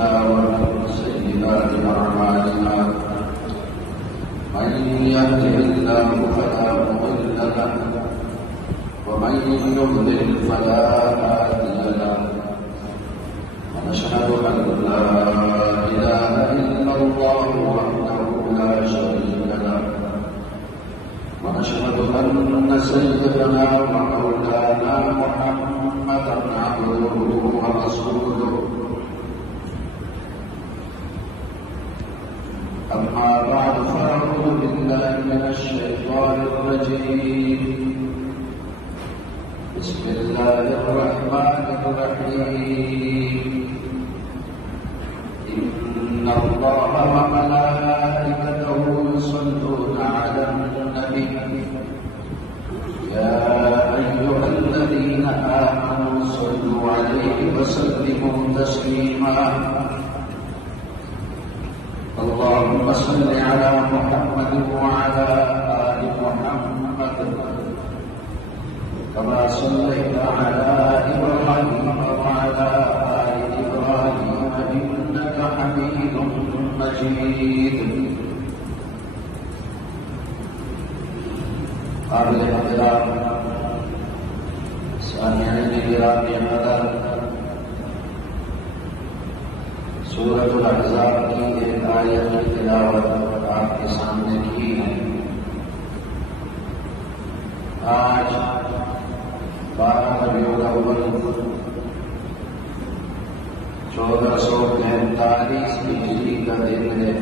أنفسنا ومن سيئات أعمالنا من يهده الله فلا مضل له ومن يضلل فلا هادي له ونشهد أن لا إله إلا الله وحده لا شريك له ونشهد أن سيدنا ومولانا محمدا عبده ورسوله أما بعد فأعوذ بالله من الشيطان الرجيم بسم الله الرحمن الرحيم إن الله وملائكته يصلون على النبي يا أيها الذين آمنوا صلوا عليه وسلموا تسليما اللهم صل على محمد وعلى آل محمد كما صليت على إبراهيم وعلى آل إبراهيم إنك حميد مجيد قابل احترام سامعین گرامی قدر سورۃ الاحزاب کی ایک آیت کی تلاوت آپ کے سامنے کی ہے۔ آج 12 ربیع الاول 1443 ہجری کا دن ہے۔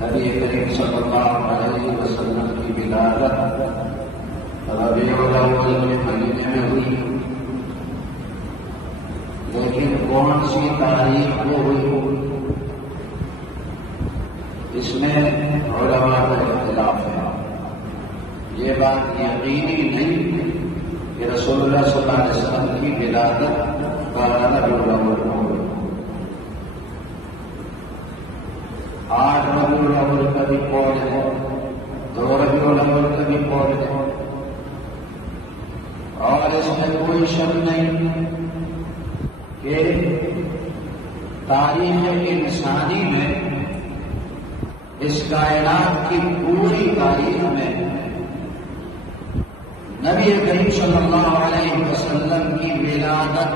نبی کریم صلی اللہ علیہ وسلم کی ولادت ربیع الاول کے مہینے میں ہوئی، لیکن کون سی تاریخ میں ہوئی اس میں علماء کا اختلاف ہے۔ یہ بات یقینی نہیں کہ رسول اللہ صلی اللہ علیہ وسلم کی ولادت 12 ربیع الاول میں ہوئی۔ 8 ربیع الاول کا بھی قول ہے، 2 ربیع الاول کا بھی قول ہے، اور اس میں کوئی شک نہیں کہ تاریخ انسانی میں اس کائنات کی پوری تاریخ میں نبی کریم صلی اللہ علیہ وسلم کی ولادت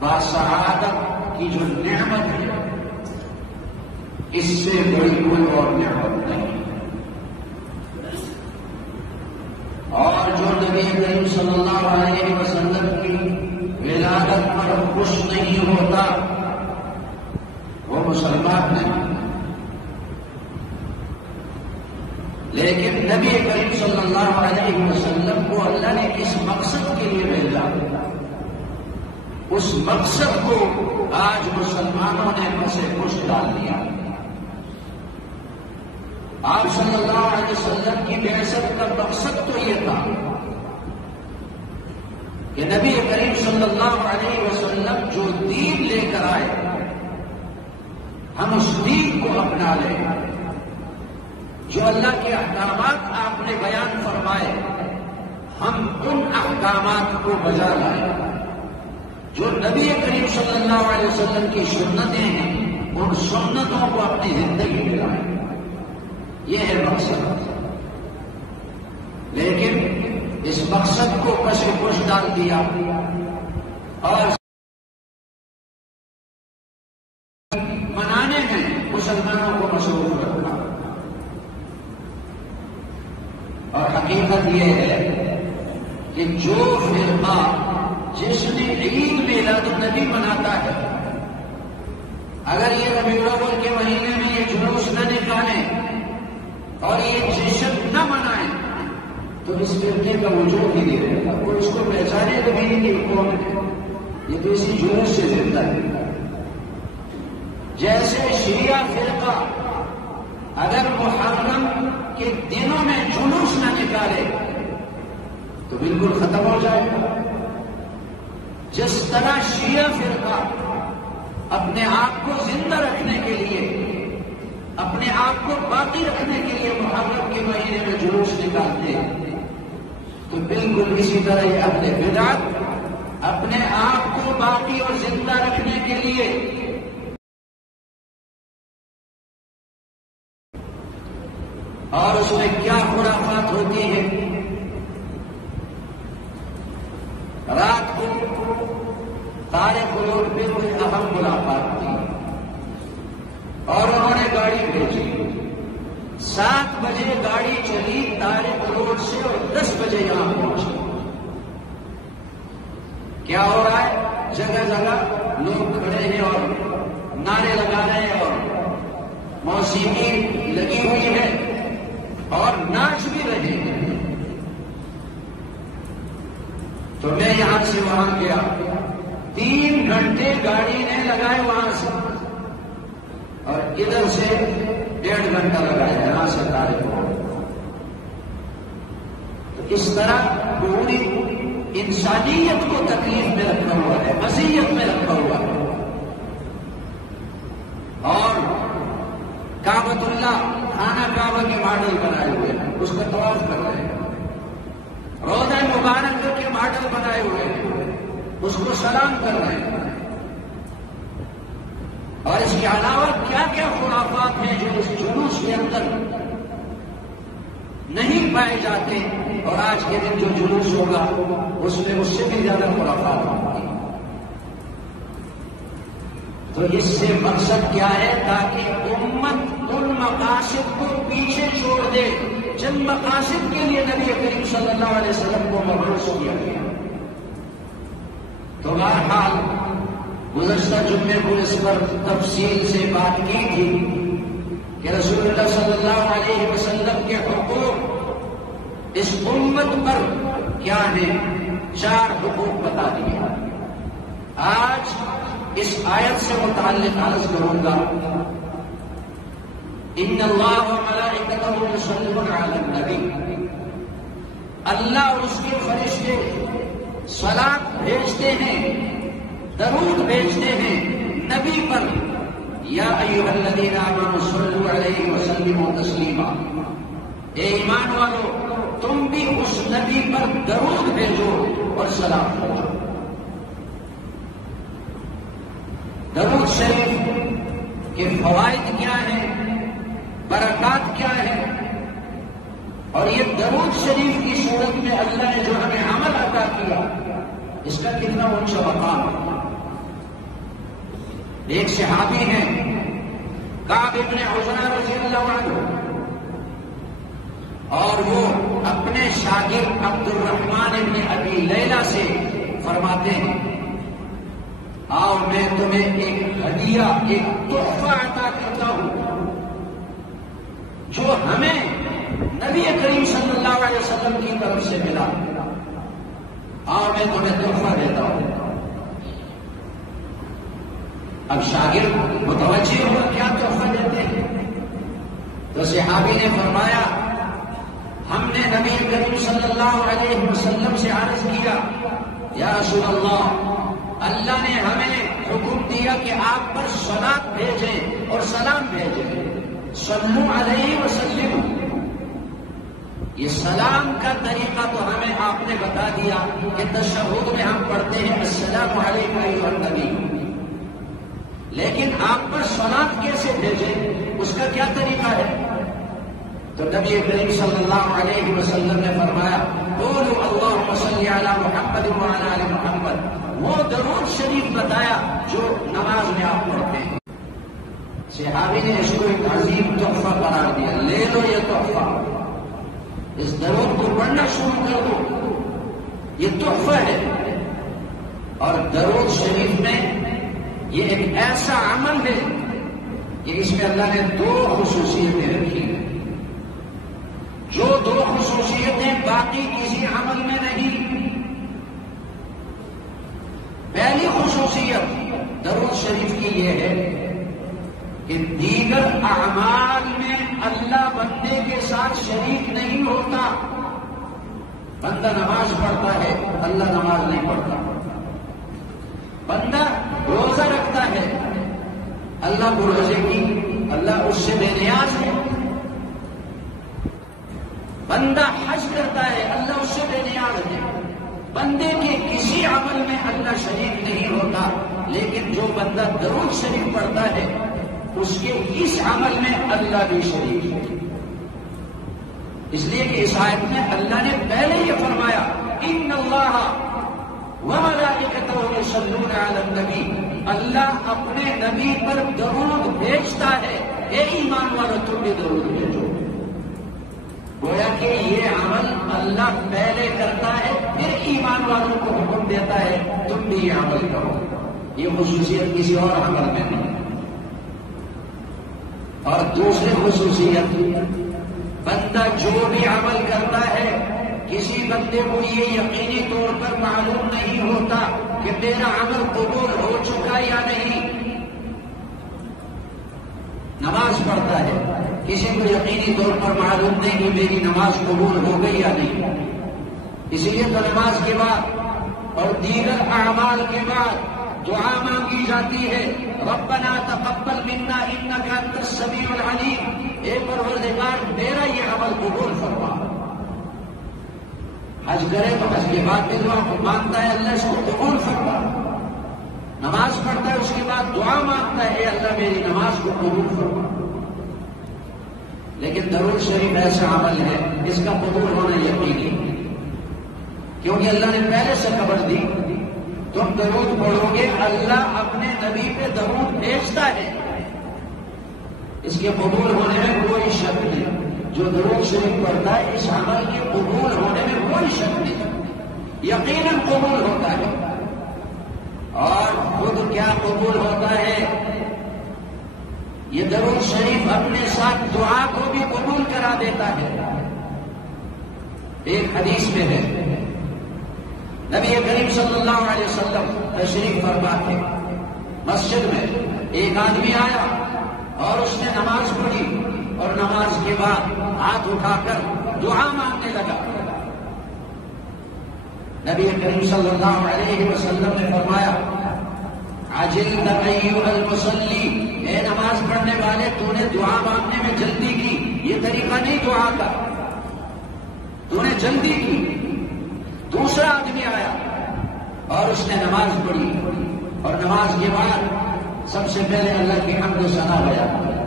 باسعادت کی جو نعمت ہے اس سے بڑی کوئی اور نعمت نہیں، اور جو نبی کریم صلی اللہ علیہ وسلم کی ولادت پر خوش نہیں ہوتا وہ مسلمان نہیں۔ لیکن نبی کریم صلی اللہ علیہ وسلم کو اللہ نے کس مقصد کے لیے بھیجا، اس مقصد کو آج مسلمانوں نے پس پش ڈال دیا۔ آپ صلی اللہ علیہ وسلم کی بعثت کا مقصد تو یہ تھا کہ نبی کریم صلی اللہ علیہ وسلم جو دین لے کر آئے ہم اس دین کو اپنا لیں، جو اللہ کے احکامات آپ نے بیان فرمائے ہم ان احکامات کو بجا لائیں، جو نبی کریم صلی اللہ علیہ وسلم کی سنتیں ہیں ان سنتوں کو اپنی زندگی میں لائیں، یہ ہے مقصد۔ لیکن اس مقصد کو پس پش ڈال دیا اور منانے میں مسلمانوں کو مصروف رکھا، اور حقیقت یہ ہے کہ جو فرقہ جس نے عید میلاد النبی مناتا ہے اگر یہ ربیع الاول کے مہینے میں یہ جلوس نہ نکالیں اور یہ جشن نہ منائیں تو اس فرقے کا وجود ہی نہیں رہتا، کوئی اس کو پہچانے تو بھی نہیں کون ہے، یہ تو اسی جلوس سے زندہ ہے۔ جیسے شیعہ فرقہ اگر محرم کے دنوں میں جلوس نہ نکالے تو بالکل ختم ہو جائے گا، جس طرح شیعہ فرقہ اپنے آپ کو زندہ رکھنے کے لیے اپنے آپ کو باقی رکھنے کے لیے محرم کے مہینے میں جلوس نکالتے ہیں تو بالکل اسی طرح یہ اہل بدعت اپنے آپ کو باقی اور زندہ رکھنے کے لیے اور اس میں کیا خرافات ہوتی ہیں. رات کو تارے فروٹ میں کوئی اہم ملاقات تھی اور انہوں نے گاڑی بھیجی. 7 بجے گاڑی چلی تارے فروٹ سے اور 10 بجے یہاں پہنچی. کیا ہو رہا ہے؟ جگہ جگہ لوگ کھڑے ہیں اور نعرے لگا رہے ہیں اور موسیقی لگی ہوئی ہے اور ناچ بھی رہے ہیں. تو میں یہاں سے وہاں گیا. 3 گھنٹے گاڑی نے لگائے وہاں سے اور ادھر سے 1.5 گھنٹہ لگایا یہاں سے تارے کو. تو اس طرح پوری انسانیت کو تکلیف میں رکھا ہوا ہے، اذیت میں رکھا ہوا ہے. اور کعبۃ اللہ خانہ کعبہ کے ماڈل بنائے ہوئے ہیں، اس کا طواف کر رہے ہیں. روضہ مبارک کے ماڈل بنائے ہوئے ہیں، اس کو سلام کر رہے ہیں. اور اس کے علاوہ کیا کیا خرافات ہیں جو اس جلوس کے اندر نہیں پائے جاتے. اور آج کے دن جو جلوس ہوگا اس میں اس سے بھی زیادہ خرافات ہوں گی. تو اس سے مقصد کیا ہے؟ تاکہ امت ان مقاصد کو پیچھے چھوڑ دے جن مقاصد کے لیے نبی کریم صلی اللہ علیہ وسلم کو مبعوث کیا گیا. تو بہرحال گزشتہ جمعے کو اس پر تفصیل سے بات کی تھی کہ رسول اللہ صلی اللہ علیہ وسلم کے حقوق اس امت پر کیا ہے. 4 حقوق بتا دیے. آج اس آیت سے متعلق عرض کروں گا. ان اللہ و ملائکتہ یصلون علی النبی، اللہ اور اس کے فرشتے صلاۃ بھیجتے ہیں، درود بھیجتے ہیں نبی پر. یا ایھا الذین آمنوا صلوا علیہ وسلموا تسلیما، اے ایمان والو تم بھی اس نبی پر درود بھیجو اور سلام کرو. درود شریف کے فوائد کیا ہیں، برکات کیا ہے، اور یہ درود شریف کی صورت میں اللہ نے جو ہمیں عمل عطا کیا اس کا کتنا اونچا مقام ہے. ایک صحابی ہیں کعب ابن عجرہ رضی اللہ عنہ، اور وہ اپنے شاگرد عبد الرحمن ابن ابی لیلہ سے فرماتے ہیں آؤ میں تمہیں ایک ہدیہ، ایک تحفہ عطا کرتا ہوں جو ہمیں نبی کریم صلی اللہ علیہ وسلم کی طرف سے ملا. آؤ میں تمہیں تحفہ دیتا ہوں. اب شاگرد متوجہ ہوا کیا تحفہ دیتے ہیں. تو صحابی نے فرمایا ہم نے نبی کریم صلی اللہ علیہ وسلم سے عرض کیا یا رسول اللہ، اللہ نے ہمیں حکم دیا کہ آپ پر صلاۃ بھیجیں اور سلام بھیجیں. صلو علیہ وسلم، یہ سلام کا طریقہ تو ہمیں آپ نے بتا دیا کہ تشہد میں ہم پڑھتے ہیں السلام علیکم ایھا النبی، لیکن آپ پر صلاۃ کیسے بھیجیں، اس کا کیا طریقہ ہے؟ تو نبی کریم صلی اللہ علیہ وسلم نے فرمایا قولوا اللهم صل علی محمد وعلی آل محمد. وہ درود شریف بتایا جو نماز میں آپ پڑھتے ہیں. صحابی نے اس کو ایک عظیم تحفہ قرار دیا. لے لو یہ تحفہ، اس درود کو پڑھنا شروع کر دو، یہ تحفہ ہے. اور درود شریف میں یہ ایک ایسا عمل ہے کہ اس میں اللہ نے 2 خصوصیتیں رکھی ہیں، جو 2 خصوصیتیں باقی کسی عمل میں نہیں. پہلی خصوصیت درود شریف کی یہ ہے کہ دیگر اعمال میں اللہ بندے کے ساتھ شریک نہیں ہوتا. بندہ نماز پڑھتا ہے، اللہ نماز نہیں پڑھتا. بندہ روزہ رکھتا ہے، اللہ کو روزے کی اللہ اس سے بے نیاز ہے. بندہ حج کرتا ہے، اللہ اس سے بے نیاز ہے. بندے کے کسی عمل میں اللہ شریک نہیں ہوتا جو بندہ درود شریف پڑھتا ہے اس کے اس عمل میں اللہ بھی شریک ہے، اس لیے کہ اس آیت میں اللہ نے پہلے یہ فرمایا ان اللہ وملائکتہ یصلون علی النبی، اللہ اپنے نبی پر درود بھیجتا ہے، اے ایمان والو تم بھی درود بھیجو۔ گویا کہ یہ عمل اللہ پہلے کرتا ہے، پھر ایمان والوں کو حکم دیتا ہے تم بھی یہ عمل کرو، یہ خصوصیت کسی اور عمل میں نہیں۔ اور دوسری خصوصیت، بندہ جو بھی عمل کرتا ہے کسی بندے کو یہ یقینی طور پر معلوم نہیں ہوتا کہ میرا عمل قبول ہو چکا یا نہیں۔ نماز پڑھتا ہے، کسی کو یقینی طور پر معلوم نہیں کہ میری نماز قبول ہو گئی یا نہیں، اسی لیے تو نماز کے بعد اور دیگر اعمال کے بعد دعا مانگی جاتی ہے، ربنا تقبل منا انک انت السمیع العلیم، اے پروردگار میرا یہ عمل قبول فرما۔ حج کرے تو حج کے بعد بھی دعا مانگتا ہے اللہ اس کو قبول فرما، نماز پڑھتا ہے اس کے بعد دعا مانگتا ہے اے اللہ میری نماز کو قبول فرما۔ لیکن درود شریف ایسا عمل ہے اس کا قبول ہونا یقینی، کیونکہ اللہ نے پہلے سے خبر دی تم درود پڑھو گے اللہ اپنے نبی پہ درود بھیجتا ہے، اس کے قبول ہونے میں کوئی شک نہیں۔ جو درود شریف پڑھتا ہے اس عمل کے قبول ہونے میں کوئی شک نہیں، یقیناً قبول ہوتا ہے۔ اور خود کیا قبول ہوتا ہے، یہ درود شریف اپنے ساتھ دعا کو بھی قبول کرا دیتا ہے۔ ایک حدیث میں ہے نبی کریم صلی اللہ علیہ وسلم تشریف فرما تھے، مسجد میں ایک آدمی آیا اور اس نے نماز پڑھی اور نماز کے بعد ہاتھ اٹھا کر دعا مانگنے لگا۔ نبی کریم صلی اللہ علیہ وسلم نے فرمایا عجلت ایھا المصلی، اے نماز پڑھنے والے تو نے دعا مانگنے میں جلدی کی، یہ طریقہ نہیں دعا کا، تو نے جلدی کی۔ دوسرا آدمی آیا اور اس نے نماز پڑھی اور نماز کے بعد سب سے پہلے اللہ کی حمد و ثنا بیان کیا،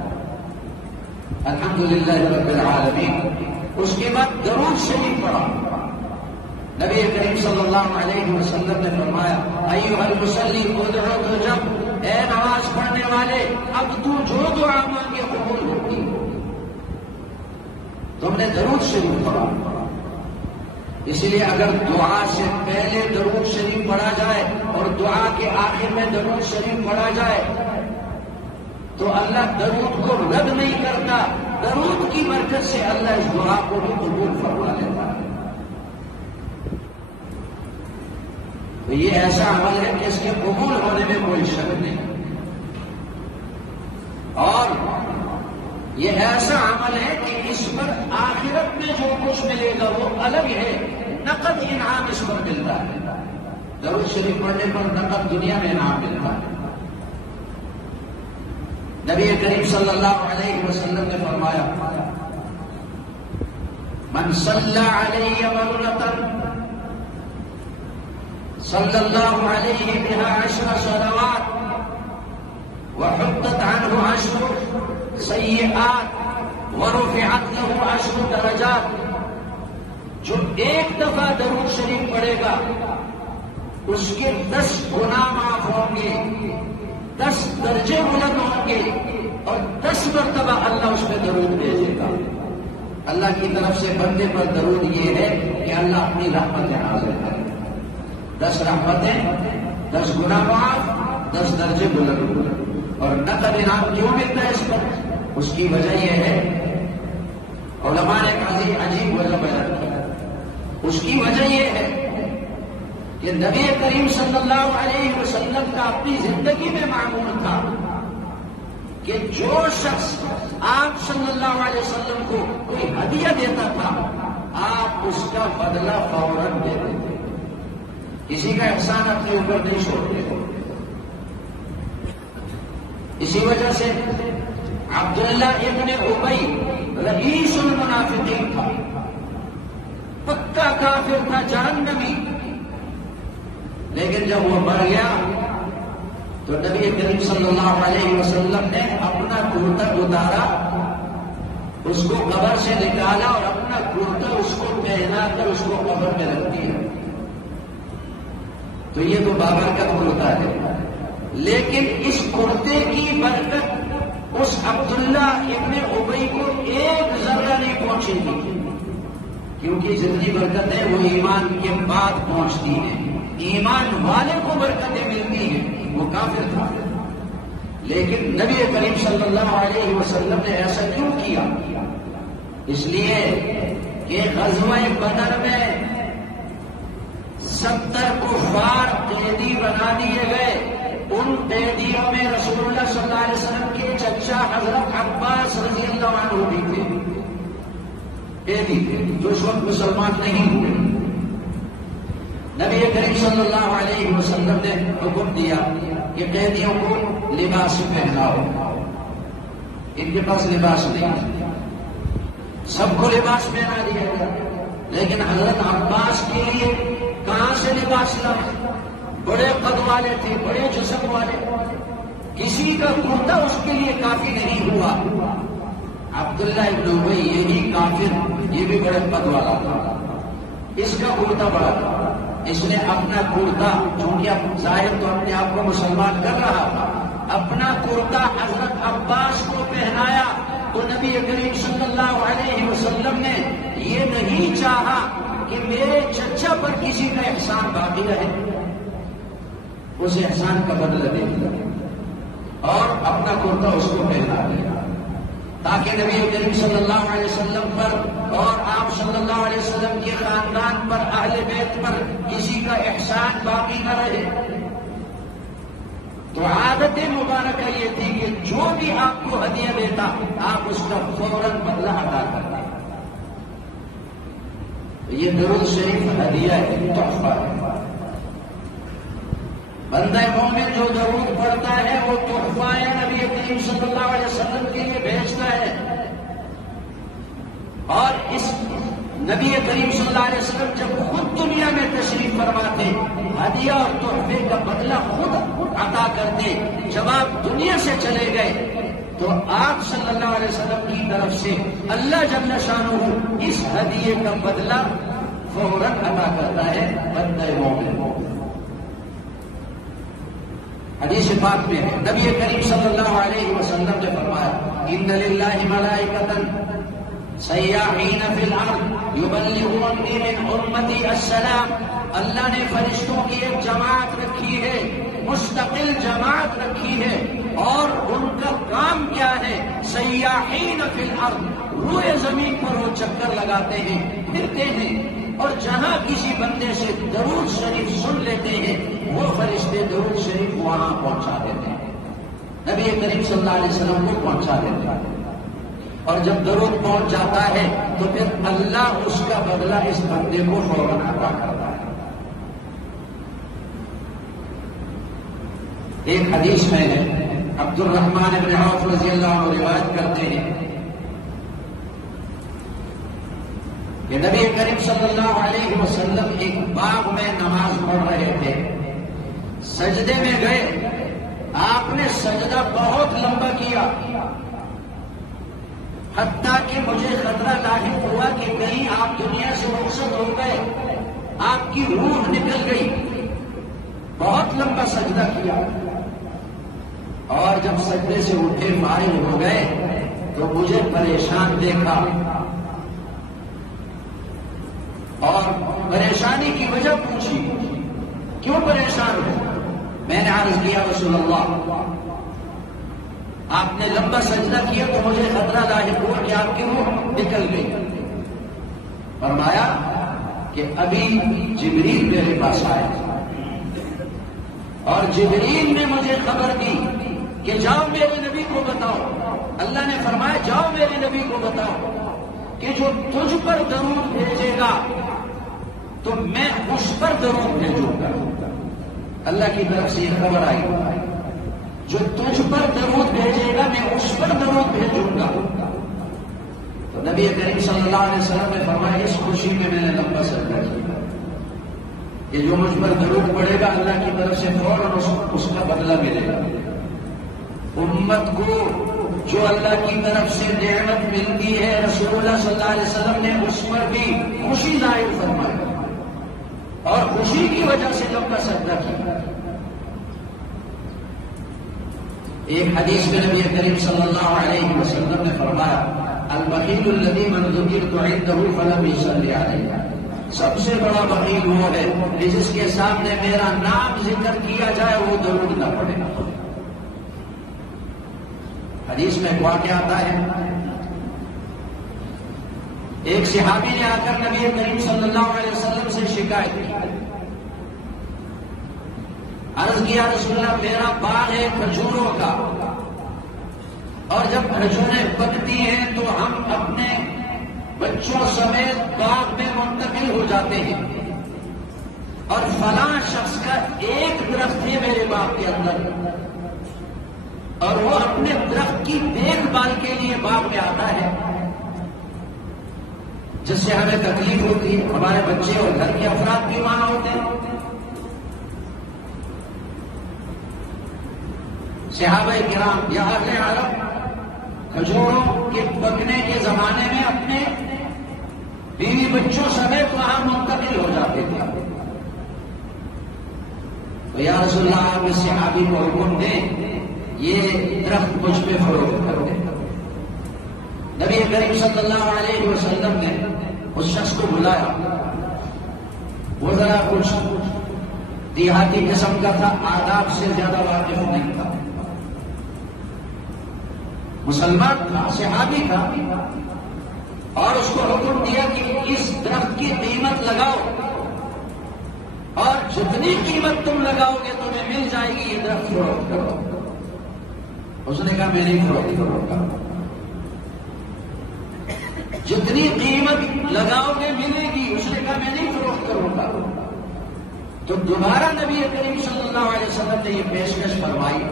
الحمدللہ رب العالمین، اس کے بعد درود شریف پڑھا۔ نبی کریم صلی اللہ علیہ وسلم نے فرمایا ایھا المصلی ادعو تجب، اے نماز پڑھنے والے اب تو جو دعا مانگے قبول ہوگی۔ تم نے درود شریف پڑھا، اس لیے اگر دعا سے پہلے درود شریف پڑھا جائے اور دعا کے آخر میں درود شریف پڑھا جائے تو اللہ درود کو رد نہیں کرتا، درود کی برکت سے اللہ اس دعا کو بھی قبول فرما لیتا ہے۔ تو یہ ایسا عمل ہے کہ اس کے قبول ہونے میں کوئی شک نہیں، اور یہ ایسا عمل ہے کہ اس پر آخرت میں جو کچھ ملے گا وہ الگ ہے، نقد انعام اس پر ملتا ہے۔ درود شریف پڑھنے پر نقد دنیا میں انعام ملتا ہے۔ نبی کریم صلی اللہ علیہ وسلم نے فرمایا من صلی علی مرۃ صلی اللہ علیہ بها 10 صلوات وحطت عنه 10 سیئات ورفعت له 10 درجات، جو ایک دفعہ درود شریف پڑھے گا اس کے 10 گناہ معاف ہوں گے، 10 درجے بلند ہوں گے، اور 10 مرتبہ اللہ اس پہ درود بھیجے گا۔ اللہ کی طرف سے بندے پر درود یہ ہے کہ اللہ اپنی رحمتیں نازل کرے، 10 رحمتیں، 10 گناہ معاف، 10 درجے بلند۔ اور نقد انعام کیوں ملتا ہے اس پر؟ اس کی وجہ یہ ہے، علماء نے ایک عجیب وجہ بیان کی، اس کی وجہ یہ ہے کہ نبی کریم صلی اللہ علیہ وسلم کا اپنی زندگی میں معمول تھا کہ جو شخص آپ صلی اللہ علیہ وسلم کو کوئی ہدیہ دیتا تھا آپ اس کا بدلہ فوراً دیتے تھے، کسی کا احسان اپنے اوپر نہیں چھوڑتے تھے۔ اسی وجہ سے عبداللہ ابن ابی رئیس المنافقین تھا، پکا کافر تھا، جہنمی، لیکن جب وہ مر گیا تو نبی کریم صلی اللہ علیہ وسلم نے اپنا کرتا اتارا، اس کو قبر سے نکالا اور اپنا کرتا اس کو پہنا کر اس کو قبر میں رکھ دیا۔ تو یہ تو بابرکت کرتا ہے، لیکن اس کرتے کی برکت اس عبداللہ ابن ابی کو ایک ذرہ نہیں پہنچے گی، کیونکہ جتنی برکتیں وہ ایمان کے بعد پہنچتی ہیں، ایمان والے کو برکتیں ملتی ہیں، وہ کافر تھا۔ لیکن نبی کریم صلی اللہ علیہ وسلم نے ایسا کیوں کیا؟ اس لیے کہ غزوہ بدر میں 70 کفار قیدی بنا دیے گئے، ان قیدیوں میں رسول اللہ صلی اللہ علیہ وسلم کے چچا حضرت عباس رضی اللہ عنہ بھی تھے، قیدی تھے جو اس وقت مسلمان نہیں ہوئے۔ نبی کریم صلی اللہ علیہ وسلم نے حکم دیا کہ قیدیوں کو لباس پہناؤ، ان کے پاس لباس نہیں، سب کو لباس پہنا دیا گیا، لیکن حضرت عباس کے لیے کہاں سے لباس لائے؟ بڑے قد والے تھے، بڑے جسم والے، کسی کا کرتا اس کے لیے کافی نہیں ہوا۔ عبداللہ ابن ابی یہی کافر، یہ بھی بڑے قد والا تھا، اس کا کرتا بڑا تھا، اس نے اپنا کرتا، کیونکہ اب ظاہر تو اپنے آپ کو مسلمان کر رہا تھا، اپنا کرتا حضرت عباس کو پہنایا۔ تو نبی کریم صلی اللہ علیہ وسلم نے یہ نہیں چاہا کہ میرے چچا پر کسی کا احسان باقی رہے، اس احسان کا بدلہ دے دیا اور اپنا کرتا اس کو پہنا دیا، تاکہ نبی کریم صلی اللہ علیہ وسلم پر اور آپ صلی اللہ علیہ وسلم کے خاندان پر، اہل بیت پر کسی کا احسان باقی نہ رہے۔ تو عادت مبارکہ یہ تھی کہ جو بھی آپ کو ہدیہ دیتا آپ اس کا فوراً بدلہ ادا کرتے۔ یہ درود شریف ہدیہ ہے، تحفہ ہے۔ بندہ مومن جو درود پڑھتا ہے وہ تحفہ ہے، نبی کریم صلی اللہ علیہ وسلم کے لیے بھیجتا ہے، اور اس نبی کریم صلی اللہ علیہ وسلم جب خود دنیا میں تشریف فرماتے، ہدیہ اور تحفے کا بدلہ خود عطا کرتے، جب آپ دنیا سے چلے گئے تو آپ صلی اللہ علیہ وسلم کی طرف سے اللہ جل شانہ اس ہدیے کا بدلہ فوراً عطا کرتا ہے بندہ مومن۔ حدیث پاک میں ہے، نبی کریم صلی اللہ علیہ وسلم نے فرمایا، ان للہ ملائکۃ سیاحین فی الارض یبلغون من امتی السلام، اللہ نے فرشتوں کی ایک جماعت رکھی ہے، مستقل جماعت رکھی ہے، اور ان کا کام کیا ہے؟ سیاحین فی الارض، روئے زمین پر وہ چکر لگاتے ہیں، پھرتے ہیں، اور جہاں کسی بندے سے درود شریف سن لیتے ہیں وہ فرشتے درود شریف وہاں پہنچا دیتے ہیں، نبی کریم صلی اللہ علیہ وسلم کو پہنچا دیتے ہیں، اور جب درود پہنچ جاتا ہے تو پھر اللہ اس کا بدلہ اس بندے کو فوراً عطا کرتا ہے۔ ایک حدیث میں ہے، عبد الرحمن بن عوف رضی اللہ عنہ روایت کرتے ہیں کہ نبی کریم صلی اللہ علیہ وسلم ایک باغ میں نماز پڑھ رہے تھے، سجدے میں گئے، آپ نے سجدہ بہت لمبا کیا، حتیٰ کہ مجھے خطرہ لاحق ہوا کہ کہیں آپ دنیا سے رخصت ہو گئے، آپ کی روح نکل گئی، بہت لمبا سجدہ کیا، اور جب سجدے سے اٹھے فارغ ہو گئے تو مجھے پریشان دیکھا، اور پریشانی کی وجہ پوچھی، کیوں پریشان ہو؟ میں نے عرض کیا رسول اللہ، آپ نے لمبا سجدہ کیا تو مجھے خطرہ لاحق ہوا کہ آپ کی روح نکل گئی۔ فرمایا کہ ابھی جبریل میرے پاس آئے اور جبریل نے مجھے خبر دی کہ جاؤ میرے نبی کو بتاؤ، اللہ نے فرمایا جاؤ میرے نبی کو بتاؤ کہ جو تجھ پر درود بھیجے گا تو میں اس پر درود بھیجوں گا۔ اللہ کی طرف سے یہ خبر آئی، جو تجھ پر درود بھیجے گا میں اس پر درود بھیجوں گا۔ تو نبی کریم صلی اللہ علیہ وسلم نے فرمایا اس خوشی میں نے لمبا سجدہ کیا۔ کہ جو مجھ پر درود پڑے گا اللہ کی طرف سے فوراً اس کا بدلہ ملے گا. امت کو جو اللہ کی طرف سے نعمت ملتی ہے رسول اللہ صلی اللہ علیہ وسلم نے اس پر بھی خوشی ظاہر فرمائی اور خوشی کی وجہ سے لمبا سجدہ کیا. ایک حدیث میں نبی کریم صلی اللہ علیہ وسلم نے فرمایا البخیل الذی من ذکرت عنده فلم یصلی علیہ. سب سے بڑا بخیل وہ ہے جس کے سامنے میرا نام ذکر کیا جائے وہ درود نہ پڑے. حدیث میں واقعہ آتا ہے ایک صحابی نے آ کر نبی کریم صلی اللہ علیہ وسلم سے شکایت کی. عرض کیا رسول اللہ میرا باغ ہے کھجوروں کا اور جب کھجوریں پکتی ہیں تو ہم اپنے بچوں سمیت باغ میں منتقل ہو جاتے ہیں اور فلاں شخص کا ایک درخت ہے میرے باغ کے اندر اور وہ اپنے درخت کی دیکھ بھال کے لیے باغ میں آتا ہے جس سے ہمیں تکلیف ہوتی ہے. ہمارے بچے اور گھر کے افراد بھی وہاں ہوتے ہیں. صحابہ کرام یا اہل عرب کھجوروں کے پکنے کے زمانے میں اپنے بیوی بچوں سمیت وہاں منتقل ہو جاتے تھے. تو یا رسول اللہ آپ اس صحابی کو حکم دیں یہ درخت مجھ پہ فروخت کر دیں. نبی کریم صلی اللہ علیہ وسلم نے اس شخص کو بلایا. وہ ذرا کچھ دیہاتی قسم کا تھا, آداب سے زیادہ واقف نہیں تھا, مسلمان تھا, صحابی تھا, اور اس کو حکم دیا کہ اس درخت کی قیمت لگاؤ اور جتنی قیمت تم لگاؤ گے تمہیں مل جائے گی, یہ درخت فروخت کرو. اس نے کہا میں نہیں فروخت کروں گا, جتنی قیمت لگاؤ گے ملے گی. اس نے کہا میں نہیں فروخت کروں گا. تو دوبارہ نبی کریم صلی اللہ علیہ وسلم نے یہ پیشکش فرمائی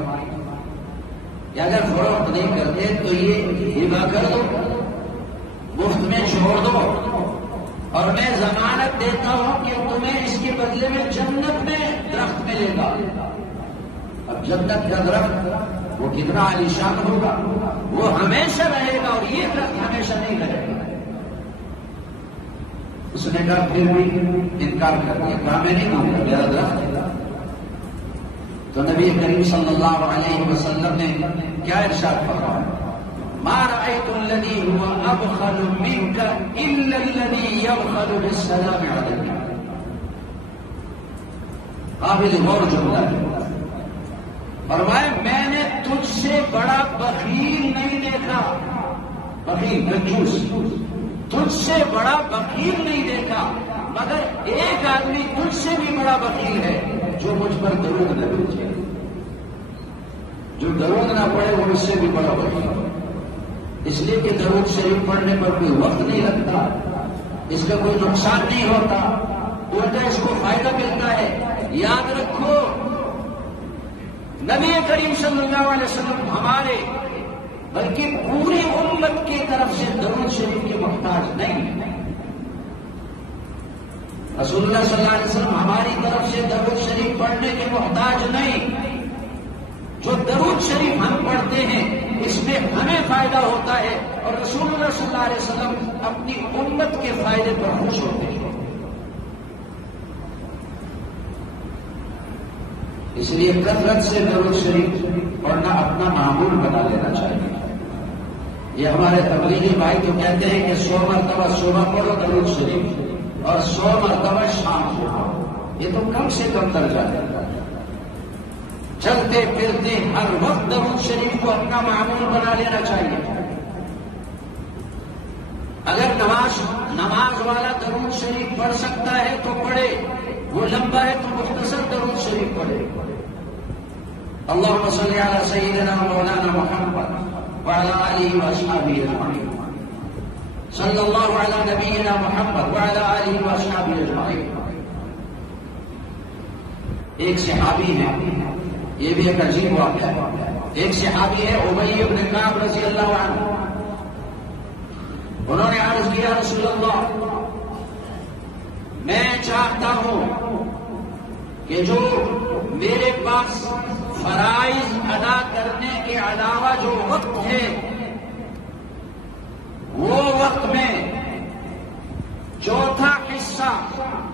کہ اگر فروخت نہیں کرتے تو یہ ہبہ کر دو, مفت میں چھوڑ دو, اور میں ضمانت دیتا ہوں کہ تمہیں اس کے بدلے میں جنت میں درخت ملے گا. اب جنت کا درخت وہ کتنا عالیشان ہوگا, وہ ہمیشہ رہے گا اور یہ درخت ہمیشہ نہیں رہے گا. اس نے کہا پھر بھی انکار کر دیا, کہا میں نہیں مانوں گا, میرا درخت ہے. تو نبی کریم صلی اللہ علیہ وسلم نے کیا ارشاد فرمایا ما رأيت الذي هو أبخل منك إلا الذي يبخل بالسلام عليك. قابل غور جملہ ہے. فرمایا میں نے تجھ سے بڑا بخیل نہیں دیکھا, بخیل کنجوس, تجھ سے بڑا بخیل نہیں دیکھا, مگر ایک آدمی تجھ سے بھی بڑا بخیل ہے جو مجھ پر درود نہ بھیجے. جو درود نہ پڑے وہ اس سے بھی بڑا بخیل ہے. اس لیے کہ درود شریف پڑھنے پر کوئی وقت نہیں لگتا, اس کا کوئی نقصان نہیں ہوتا, الٹا اس کو فائدہ ملتا ہے. یاد رکھو نبی کریم صلی اللہ علیہ وسلم ہمارے بلکہ پوری امت کی طرف سے درود شریف کے محتاج نہیں. رسول اللہ صلی اللہ علیہ وسلم ہماری طرف سے درود شریف پڑھنے کے محتاج نہیں. جو درود شریف ہم پڑھتے ہیں اس میں ہمیں فائدہ ہوتا ہے اور رسول اللہ صلی اللہ علیہ وسلم اپنی امت کے فائدے پر خوش ہوتے ہیں. اس لیے کثرت سے درود شریف پڑھنا اپنا معمول بنا لینا چاہیے. یہ ہمارے تبلیغی بھائی تو کہتے ہیں کہ 100 مرتبہ صبح پڑھو درود شریف اور 100 مرتبہ شام کو پڑھو. یہ تو کم سے کم درجہ ہے. چلتے پھرتے ہر وقت درود شریف کو اپنا معمول بنا لینا چاہیے. اگر نماز والا درود شریف پڑھ سکتا ہے تو پڑھے, وہ لمبا ہے تو مختصر درود شریف پڑھے. اللهم صل على سيدنا مولانا محمد وعلى آله وأصحابه أجمعين. صلى الله على نبينا محمد وعلى آله وأصحابه أجمعين. ایک صحابی ہے, یہ بھی ایک عجیب واقعہ ہے. ایک صحابی ہے ابی بن کعب رضی اللہ عنہ. انہوں نے عرض کیا رسول اللہ میں چاہتا ہوں کہ جو میرے پاس فرائض ادا کرنے کے علاوہ جو وقت ہے وہ وقت میں چوتھا حصہ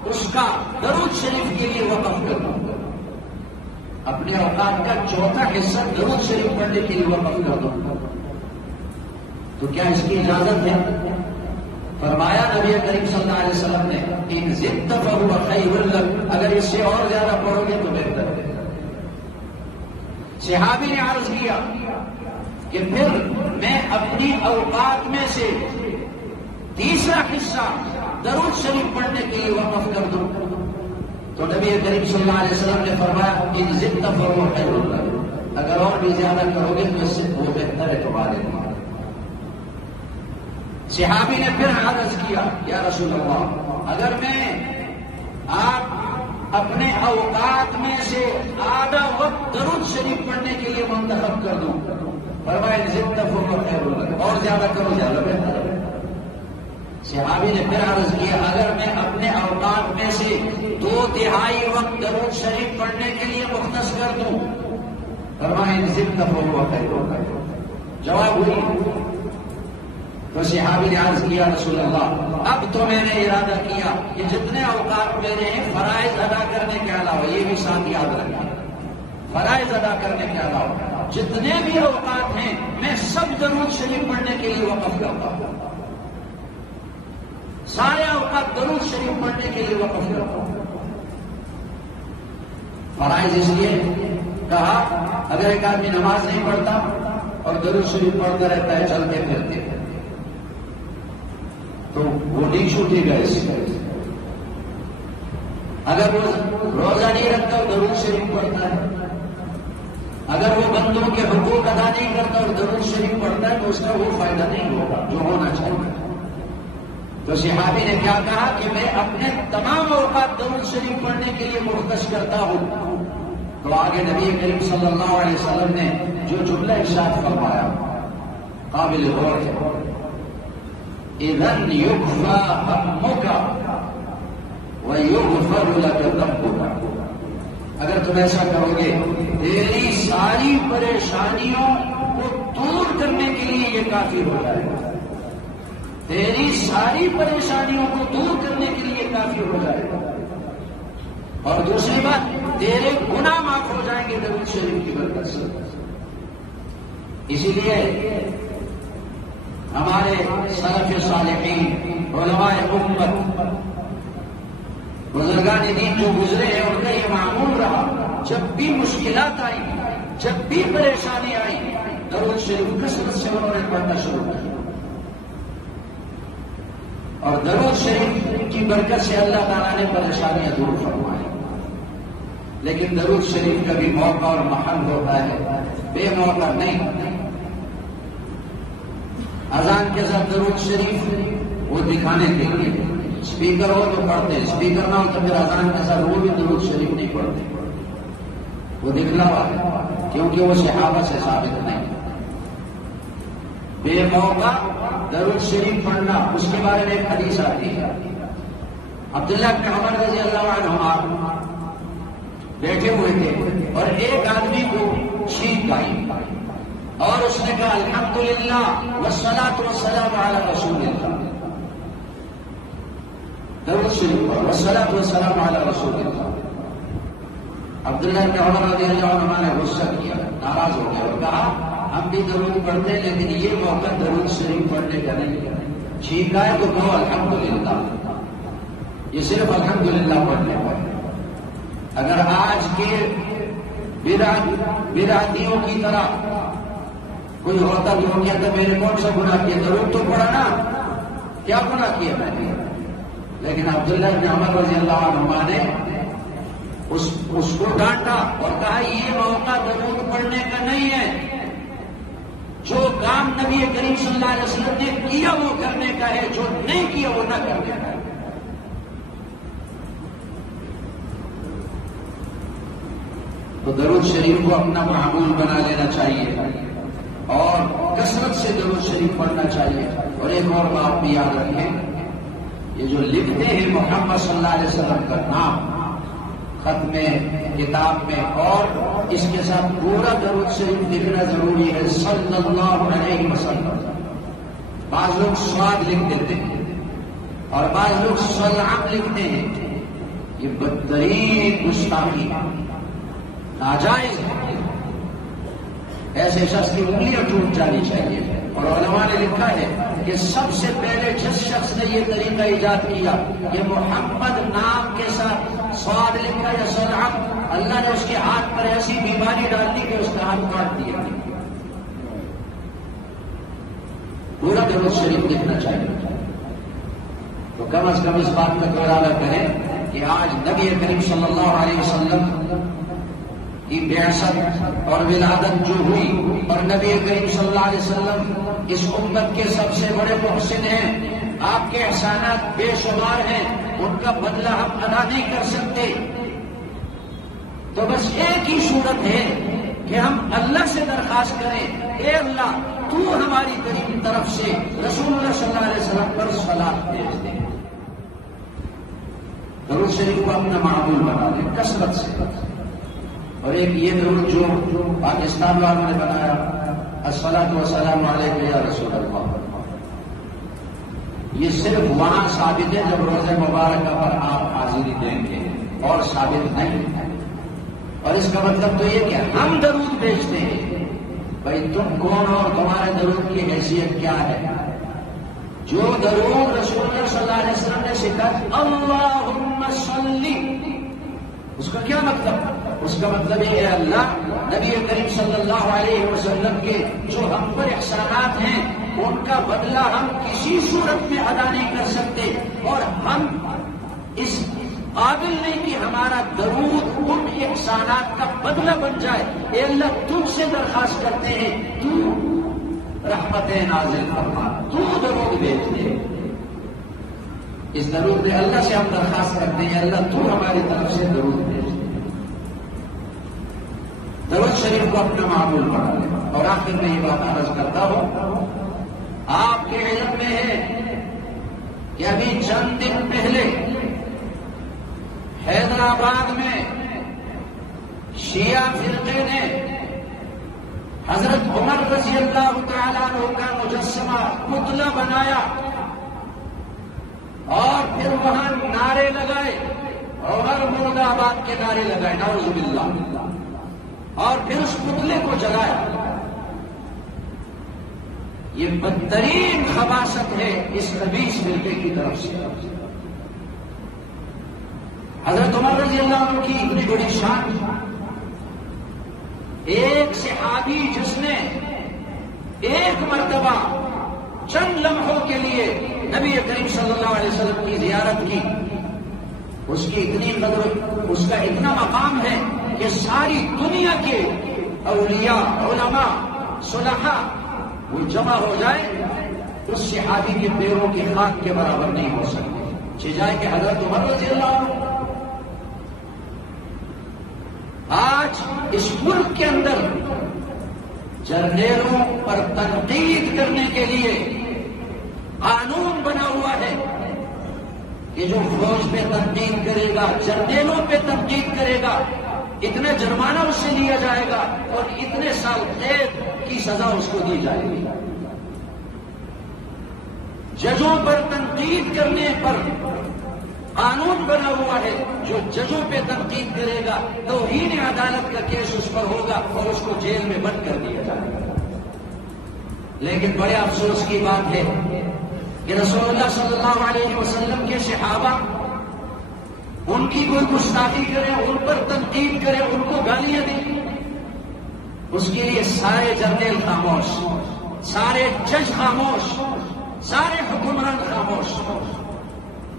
اس کا درود شریف کے لیے وقف کروں، اپنے اوقات کا چوتھا حصہ درود شریف پڑھنے کے لیے وقف کر دوں، تو کیا اس کی اجازت ہے؟ فرمایا نبی کریم صلی اللہ علیہ وسلم نے ان زدت فهو خیر لک، اگر اس سے اور زیادہ پڑھو گے تو بہتر ہے۔ صحابی نے عرض کیا کہ پھر میں اپنی اوقات میں سے تیسرا حصہ درود شریف پڑھنے کے لیے وقف کر دوں، تو نبی کریم صلی اللہ علیہ وسلم نے فرمایا ان زدت فهو خیر لک، اگر اور بھی زیادہ کرو گے تو اس سے وہ بہتر ہے تمہارے لیے۔ صحابی نے پھر عرض کیا یا رسول اللہ، اگر میں آپ اپنے اوقات میں سے آدھا وقت درود شریف پڑھنے کے لیے منتخب کر دوں، فرمایا زدت فهو خیر لک، اور زیادہ کرو زیادہ بہتر ہے۔ صحابی نے پھر عرض کیا اگر میں اپنے اوقات میں سے 2/3 وقت درود شریف پڑھنے کے لیے مختص کر دوں، فرمایا زدت فهو خیر لک، جواب ہوئی۔ تو صحابی نے عرض کیا رسول اللہ اب تو میں نے ارادہ کیا کہ جتنے اوقات میرے ہیں فرائض ادا کرنے کے علاوہ، یہ بھی ساتھ یاد رکھیں، فرائض ادا کرنے کے علاوہ جتنے بھی اوقات ہیں میں سب درود شریف پڑھنے کے لیے وقف کرتا ہوں، سارے اوقات درود شریف پڑھنے کے لیے وقف کرتا ہوں۔ فرائض اس لیے کہا اگر ایک آدمی نماز نہیں پڑھتا اور درود شریف پڑھتا رہتا ہے چلتے پھرتے تو وہ نہیں چھوٹے گا اس سے، اگر وہ روزہ نہیں رکھتا اور درود شریف پڑھتا ہے، اگر وہ بندوں کے حقوق ادا نہیں کرتا اور درود شریف پڑھتا ہے تو اس کا وہ فائدہ نہیں ہوگا جو ہونا چاہیے۔ تو صحابی نے کیا کہا کہ میں اپنے تمام اوقات درود شریف پڑھنے کے لیے مختص کرتا ہوں، تو آگے نبی کریم صلی اللہ علیہ وسلم نے جو جملہ ارشاد فرمایا قابل غور ہے، اذن یکفی ہمک ویغفر لک ذنبک، اگر تم ایسا کرو گے تیری ساری پریشانیوں کو دور کرنے کے لیے یہ کافی ہو جائے گا، تیری ساری پریشانیوں کو دور کرنے کے لیے کافی ہو جائے گا، اور دوسری بات تیرے گناہ معاف ہو جائیں گے درود شریف کی برکت سے۔ اسی لیے ہمارے سلف صالحین علماء امت بزرگان دین جو گزرے ہیں ان کا یہ معمول رہا، جب بھی مشکلات آئی، جب بھی پریشانی آئی، درود شریف کثرت سے انہوں نے پڑھنا شروع کیا، اور درود شریف کی برکت سے اللہ تعالیٰ نے پریشانیاں دور فرمائی۔ لیکن درود شریف کا بھی موقع اور محل ہوتا ہے، بے موقع نہیں۔ اذان کے ساتھ درود شریف وہ دکھانے کے لیے، اسپیکر ہو تو پڑھتے، اسپیکر نہ ہو تو پھر اذان کے ساتھ وہ بھی درود شریف نہیں پڑھتے، وہ دکھلاوا ہے، کیونکہ وہ صحابہ سے ثابت نہیں۔ بے موقع درود شریف پڑھنا، اس کے بارے میں ایک حدیث آتی ہے، عبداللہ بن عمر رضی اللہ عنہما بیٹھے ہوئے تھے اور ایک آدمی کو چھینک آئی اور اس نے کہا الحمدللہ والصلاۃ والسلام علی رسول اللہ، درود شریف پڑھو والصلاۃ والسلام علی رسول اللہ۔ عبداللہ بن عمر رضی اللہ عنہ نے غصہ کیا، ناراض ہو گیا اور کہا ہم بھی درود پڑھتے ہیں لیکن یہ موقع درود شریف پڑھنے کا نہیں ہے، چھینک آئے تو کہو الحمدللہ، یہ صرف الحمدللہ پڑھنے کا ہے۔ اگر آج کے بدعتیوں کی طرح کوئی ہوتا بھی ہو گیا تو میں نے کون سا گناہ کیا، درود تو پڑھا نا، کیا گناہ کیا میں نے؟ لیکن عبداللہ بن عمر رضی اللہ عنہ نے اس کو ڈانٹا اور کہا یہ موقع درود پڑھنے کا نہیں ہے، جو کام نبی کریم صلی اللہ علیہ وسلم نے کیا وہ کرنے کا ہے، جو نہیں کیا وہ نہ کرنے کا ہے۔ تو درود شریف کو اپنا معمول بنا لینا چاہیے اور کثرت سے درود شریف پڑھنا چاہیے۔ اور ایک اور بات بھی یاد رکھیں، یہ جو لکھتے ہیں محمد صلی اللہ علیہ وسلم کا نام ختم کتاب میں، اور اس کے ساتھ پورا درود شریف لکھنا ضروری ہے، صلی اللہ علیہ وسلم۔ بعض لوگ سواد لکھ دیتے ہیں اور بعض لوگ سلام لکھتے ہیں، یہ بدترین گستاخی ناجائز ہے۔ ایسے شخص کی انگلیاں ٹوٹ جانی چاہیے۔ اور علماء نے لکھا ہے کہ سب سے پہلے جس شخص نے یہ طریقہ ایجاد کیا کہ محمد نام کے ساتھ سواد لکھا یا سلام، اللہ نے اس کے ہاتھ پر ایسی بیماری ڈال دی کہ اس کا ہاتھ کاٹ دیا۔ پورا درود شریف لکھنا چاہیے۔ تو کم از کم اس بات کا ارادہ کریں کہ آج نبی کریم صلی اللہ علیہ وسلم کی بعثت اور ولادت جو ہوئی، اور نبی کریم صلی اللہ علیہ وسلم اس امت کے سب سے بڑے محسن ہیں، آپ کے احسانات بے شمار ہیں، ان کا بدلہ ہم ادا نہیں کر سکتے۔ تو بس ایک ہی صورت ہے کہ ہم اللہ سے درخواست کریں، اے اللہ تو ہماری طرف سے رسول اللہ صلی اللہ علیہ وسلم پر صلاۃ بھیج دے۔ درود شریف کو اپنا معمول بنا دیں کثرت سے۔ اور ایک یہ درود جو پاکستان والوں نے بنایا، الصلاۃ والسلام علیک یا رسول اللہ، یہ صرف وہاں ثابت ہے جب روزہ مبارکہ پر آپ حاضری دیں گے، اور ثابت نہیں ہے۔ اور اس کا مطلب تو یہ کہ ہم درود بھیجتے ہیں، بھائی تم کون اور تمہارے درود کی حیثیت کیا ہے؟ جو درود رسول اللہ صلی اللہ علیہ وسلم نے سکھایا اللہم صلی، اس کا کیا مطلب؟ اس کا مطلب یہ ہے اللہ نبی کریم صلی اللہ علیہ وسلم کے جو ہم پر احسانات ہیں ان کا بدلہ ہم کسی صورت میں ادا نہیں کر سکتے، اور ہم اس قابل نہیں کہ ہمارا درود ان احسانات کا بدلہ بن جائے۔ اے اللہ تم سے درخواست کرتے ہیں، تو رحمتیں نازل فرما، تو درود بھیج دے۔ اس درود میں اللہ سے ہم درخواست کرتے ہیں، اللہ تو ہماری طرف سے درود بھیج دے۔ درود شریف کو اپنا معمول بنا لیں۔ اور آخر میں یہ بات عرض کرتا ہوں، آپ کے علم میں ہے کہ ابھی چند دن پہلے حیدرآباد میں شیعہ فرقے نے حضرت عمر رضی اللہ تعالیٰ عنہ کا مجسمہ پتلا بنایا اور پھر وہاں نعرے لگائے، عمر مرد آباد کے نعرے لگائے، نعوذ باللہ، اور پھر اس پتلے کو جلایا۔ یہ بدترین خباثت ہے اس خبیث فرقے کی طرف سے۔ حضرت عمر رضی اللہ عنہ کی اتنی بڑی شان، ایک صحابی جس نے ایک مرتبہ چند لمحوں کے لیے نبی کریم صلی اللہ علیہ وسلم کی زیارت کی، اس کی اتنی قدر، اس کا اتنا مقام ہے کہ ساری دنیا کے اولیاء، علماء، صلحاء وہ جمع ہو جائے اس صحابی کے پیروں کی خاک کے برابر نہیں ہو سکتے، سجائے کہ حضرت عمر رضی اللہ عنہ۔ آج اس ملک کے اندر جرنیلوں پر تنقید کرنے کے لیے قانون بنا ہوا ہے کہ جو فوج پہ تنقید کرے گا، جرنیلوں پہ تنقید کرے گا، اتنا جرمانہ اس سے لیا جائے گا اور اتنے سال قید کی سزا اس کو دی جائے گی۔ ججوں پر تنقید کرنے پر قانون بنا ہوا ہے، جو ججوں پہ تنقید کرے گا توہین عدالت کا کیس اس پر ہوگا اور اس کو جیل میں بند کر دیا جائے گا۔ لیکن بڑے افسوس کی بات ہے کہ رسول اللہ صلی اللہ علیہ وسلم کے صحابہ ان کی کوئی گستاخی کرے، ان پر تنقید کرے، ان کو گالیاں دیں، اس کے لیے سارے جرنیل خاموش، سارے جج خاموش، سارے حکمران خاموش۔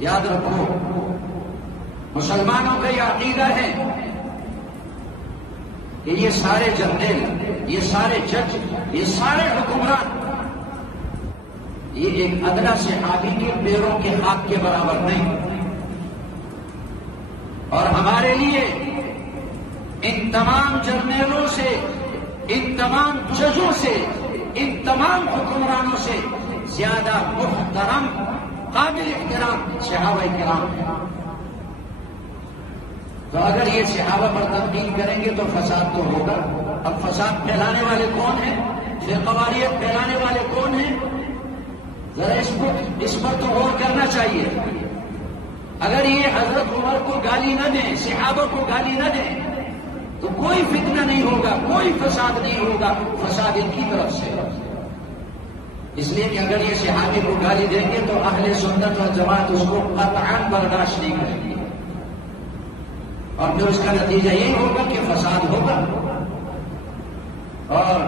یاد رکھو، مسلمانوں کا یہ عقیدہ ہے کہ یہ سارے جرنیل، یہ سارے جج، یہ سارے حکمران، یہ ایک ادنا صحابی کے پیروں کے خاک کے برابر نہیں۔ اور ہمارے لیے ان تمام جرنیلوں سے، ان تمام ججوں سے، ان تمام حکمرانوں سے زیادہ محترم، قابل احترام صحابہ کرام ہیں۔ تو اگر یہ صحابہ پر تنقید کریں گے تو فساد تو ہوگا. اب فساد پھیلانے والے کون ہیں؟ فرقواریت پھیلانے والے کون ہیں؟ ذرا اس پر تو غور کرنا چاہیے. اگر یہ حضرت عمر کو گالی نہ دیں، صحابہ کو گالی نہ دیں، تو کوئی فتنہ نہیں ہوگا، کوئی فساد نہیں ہوگا. فساد ان کی طرف سے. اس لیے کہ اگر یہ صحابی کو گالی دیں گے تو اہل سنت اور جماعت اس کو قطعاً برداشت نہیں کریں گے، اور پھر اس کا نتیجہ یہ ہوگا کہ فساد ہوگا. اور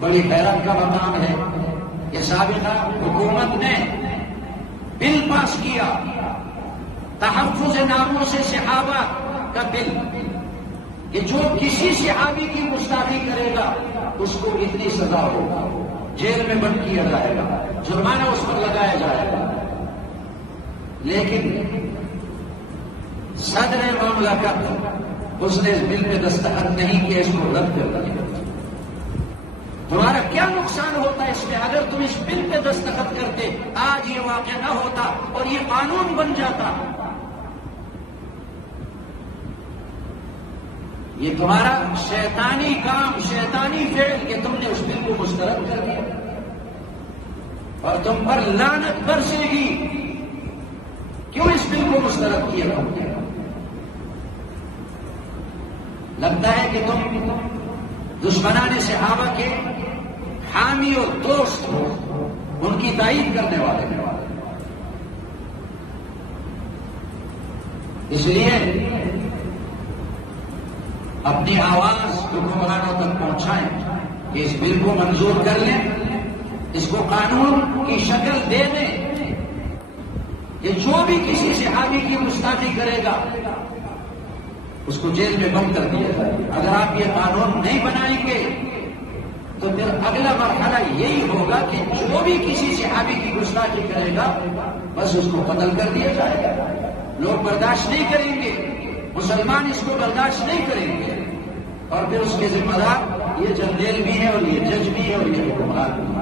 بڑی حیرت کا مقام ہے کہ سابقہ حکومت نے بل پاس کیا، تحفظ ناموس صحابہ کا بل، کہ جو کسی صحابی کی گستاخی کرے گا اس کو اتنی سزا ہوگا، جیل میں بند کیا جائے گا، جرمانہ اس پر لگایا جائے گا. لیکن صدر مملکت اس نے اس بل پہ دستخط نہیں کیا، اس کو رد کر دیا. تمہارا کیا نقصان ہوتا ہے اس میں؟ اگر تم اس بل پہ دستخط کرتے، آج یہ واقعہ نہ ہوتا اور یہ قانون بن جاتا. یہ تمہارا شیطانی کام، شیطانی فعل کہ تم نے اس بل کو مسترد کر دیا، اور تم پر لعنت برسے گی. کیوں اس بل کو مسترد کیا تم نے؟ لگتا ہے کہ تم دشمنان صحابہ کے حامی اور دوست ہو، ان کی تائید کرنے والے ہیں. اس لیے اپنی آواز حکمرانوں تک پہنچائیں کہ اس بل کو منظور کر لیں، اس کو قانون کی شکل دے دیں کہ جو بھی کسی صحابی کی گستاخی کرے گا اس کو جیل میں بند کر دیا جائے. اگر آپ یہ قانون نہیں بنائیں گے تو پھر اگلا مرحلہ یہی ہوگا کہ جو بھی کسی صحابی کی گستاخی کرے گا بس اس کو قتل کر دیا جائے گا. لوگ برداشت نہیں کریں گے، مسلمان اس کو برداشت نہیں کریں گے، اور پھر اس کے ذمہ دار یہ جنریل بھی ہے اور یہ جج بھی ہے اور یہ حکمران بھی ہے.